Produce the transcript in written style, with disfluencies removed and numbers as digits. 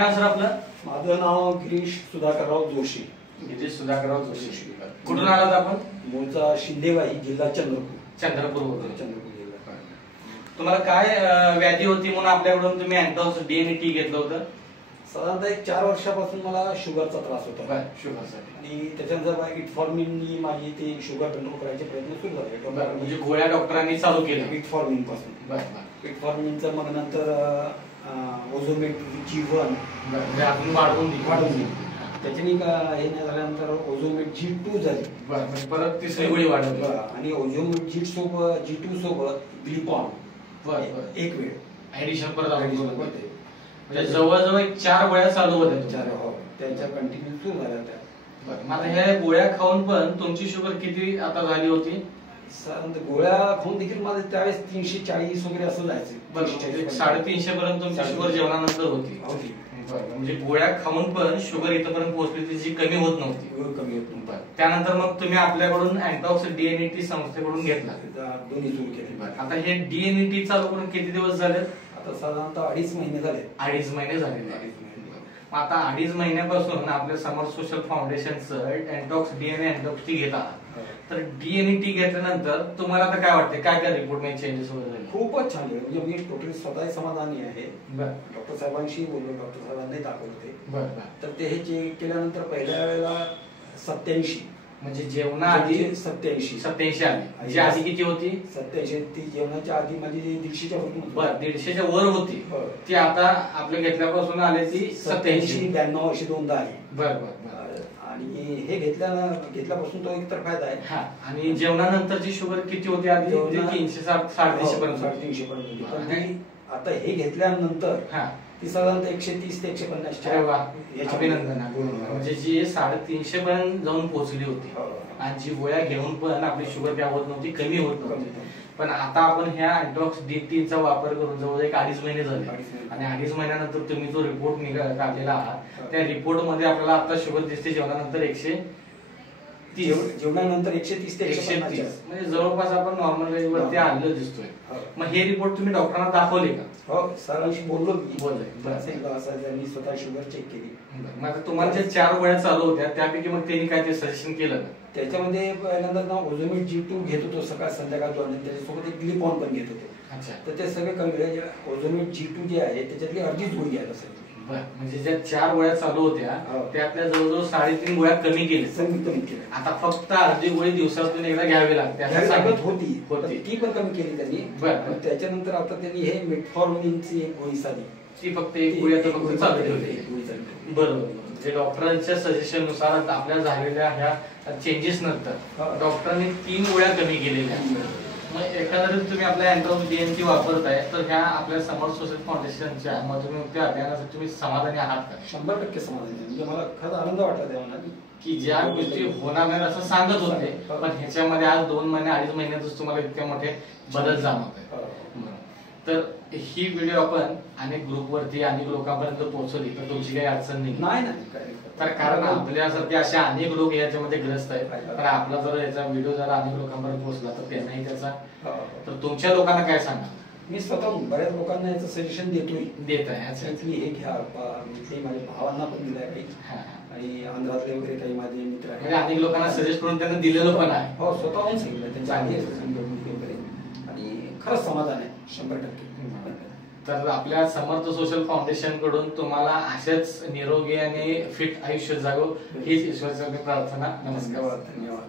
नाव sir आपलं? माझं नाव गिरीश सुधाकरराव जोशी. गिरीश सुधाकरराव जोशी. कुठून आलात आपण? मूळचा शिंदेवाही, जिल्हा चंद्रपूर. चंद्रपूर जिल्हा. तुम्हाला काय व्याधी होती म्हणून आपल्याकडून तुम्ही अँटॉक्स DNT घेतलं होतं? साधारणतः एक 4 वर्षापासून मला शुगरचा त्रास होता. शुगरसाठी. आणि त्याच्यानंतर इटफॉर्मिननी माझी ते शुगर कंट्रोल करायचे प्रयत्न सुरू झाले. म्हणजे गोळ्या डॉक्टरांनी चालू केल्या इटफॉर्मिन पासून. इटफॉर्मिनचं मग नंतर ओझोमेट G1 आपण वाढवून त्याच्यानी हे नाही झाल्यानंतर ओझोमेट G2 झाली. परत तिसरी गोळी वाढवली आणि ओझोमेट G2 सोबत ग्लिपॉन एक वेळ ऍडिशन परत. म्हणजे जवळजवळ 4 गोळ्या चालू होत्या. त्यांच्या कंटिन्यू सुरू झाल्या त्या. आता ह्या गोळ्या खाऊन पण तुमची शुगर किती आता झाली होती? गोळ्या खाऊन देखील माझे त्यावेळेस 340 वगैरे असं जायचं. 350 पर्यंत तुमची शुगर जेवणानंतर होती. म्हणजे गोळ्या खाऊन पण शुगर इथपर्यंत पोहोचली होती जी कमी होत नव्हती. त्यानंतर मग तुम्ही आपल्याकडून अँटॉक्स DNT संस्थेकडून घेतला. दोन्ही सुरू केले. आता हे DNT चालू करून किती दिवस झाले? आता साधारणतः 2.5 महिने झाले. 2.5 महिने झाले. आता 2.5 महिन्यापासून आपल्या समर सोशल फाउंडेशनचं अँटॉक्स DNA अँटॉक्स टी घेता. तर DNT घेतल्यानंतर तुम्हाला आता काय वाटते? काय काय रिपोर्ट मध्ये चेंजेस वगैरे झाले? खूपच छान. म्हणजे मी टोटली स्वतः समाधानी आहे. डॉक्टर साहेबांशी बोललो, डॉक्टर साहेबांनी दाखवले. तर ते हे चेक केल्यानंतर पहिल्या वेळेला 87 म्हणजे जेवणाआधी 87 आली. आधी किती होती? 87. ती जेवणाच्या आधी माझी 150च्या वर. 150च्या वर होती. ती आता आपल्या घेतल्यापासून आली ती 87 92 अशी दोनदा आली. बरोबर. आणि हे घेतल्यापासून तो एकतर फायदा आहे. आणि जेवणानंतरची शुगर किती होती आधी? 360 350 पर्यंत. 350 पर्यंत. आता हे घेतल्यानंतर ती साधारणतः 130 ते 150. अभिनंदन. म्हणजे जी 350 पर्यंत जाऊन पोहोचली होती. आणि जी गोळ्या घेऊन पण आपली शुगर काय होत नव्हती, कमी होत नव्हती. पण आता आपण ह्या अँटॉक्स DNTचा वापर करून जवळ 2.5 महिने झाले. आणि 2.5 महिन्यानंतर तुम्ही जो रिपोर्ट काढलेला आहात त्या रिपोर्ट मध्ये आपल्याला आता शुगर दिसते जेवणानंतर 130. जेवणानंतर 130 ते 150. म्हणजे जवळपास आपण नॉर्मल रेंज वरती आलेलं दिसतोय. मग हे रिपोर्ट तुम्ही डॉक्टरांना दाखवले का? हो, सरांशी बोललो. मी स्वतः शुगर चेक केली. मग तुम्हाला ज्या 4 गोळ्या चालू होत्या त्यापैकी मग त्यांनी काय ते सजेशन केलं का? त्याच्यामध्ये पहिल्यांदा ना ओझोमेट G2 घेत होतो सकाळ संध्याकाळ 2 आणि त्याच्यासोबत एक ग्लिपॉन पण घेत होतो. तर ते सगळे कमी. ओझोमेट G2 जे आहे त्याच्यातली अर्धीच गोळी घ्यायला सांगितली. म्हणजे ज्या 4 गोळ्या चालू होत्या त्यातल्या जवळजवळ 3.5 गोळ्या कमी केल्या. आता फक्त अर्धी गोळी दिवसातून एकदा घ्यावी लागते होती. ती पण कमी केली त्यांनी. त्याच्यानंतर आता त्यांनी हे मेटफॉर्मिनची एक गोळी साधी ती फक्त एक गोळी आता फक्त चालू ठेवली. बरोबर. म्हणजे डॉक्टरांच्या सजेशन नुसार आपल्या झालेल्या ह्या चेंजेस नंतर डॉक्टरांनी 3 गोळ्या कमी केलेल्या. मग एकंदरीत तुम्ही आपल्या अँटॉक्स DNT वापरताय तर ह्या आपल्या समर सोशल फाउंडेशनच्या मधुमेह अभियानासाठी तुम्ही समाधानी आहात का? 100% समाधानी. म्हणजे मला खरंच आनंद वाटला तेव्हा की ज्या गोष्टी होणार नाही असं सांगत होते पण ह्याच्यामध्ये आज 2 महिने 2.5 महिन्यातच तुम्हाला इतके मोठे बदल जाणवत आहे. तर ही व्हिडिओ आपण अनेक ग्रुपवरती अनेक लोकांपर्यंत पोहोचवली तर तुमची काही अडचण नाही. तर कारण आपल्यासारखे असे अनेक लोक याच्यामध्ये ग्रस्त आहेत. तर आपला जर याचा व्हिडिओ जर अनेक लोकांपर्यंत पोहोचला तर त्यांनाही त्याचा. तर तुमच्या लोकांना काय सांगा? मी स्वतः बऱ्याच लोकांना याचं सजेशन देत आहे. हे घ्या. माझ्या भावांना पण दिलंय काही. आणि आंध्रातले वगैरे काही माझे मित्र आहेत. अनेक लोकांना सजेस्ट करून त्यांना दिलेलं पण आहे. हो, स्वतःहून सांगितलं त्यांच्या आधी वगैरे. आणि खरंच समाधान आहे 100%. तर आपल्या समर्थ सोशल फाउंडेशन कडून तुम्हाला असेच निरोगी आणि फिट आयुष्य जागो हीच ईश्वराची प्रार्थना. नमस्कार. धन्यवाद.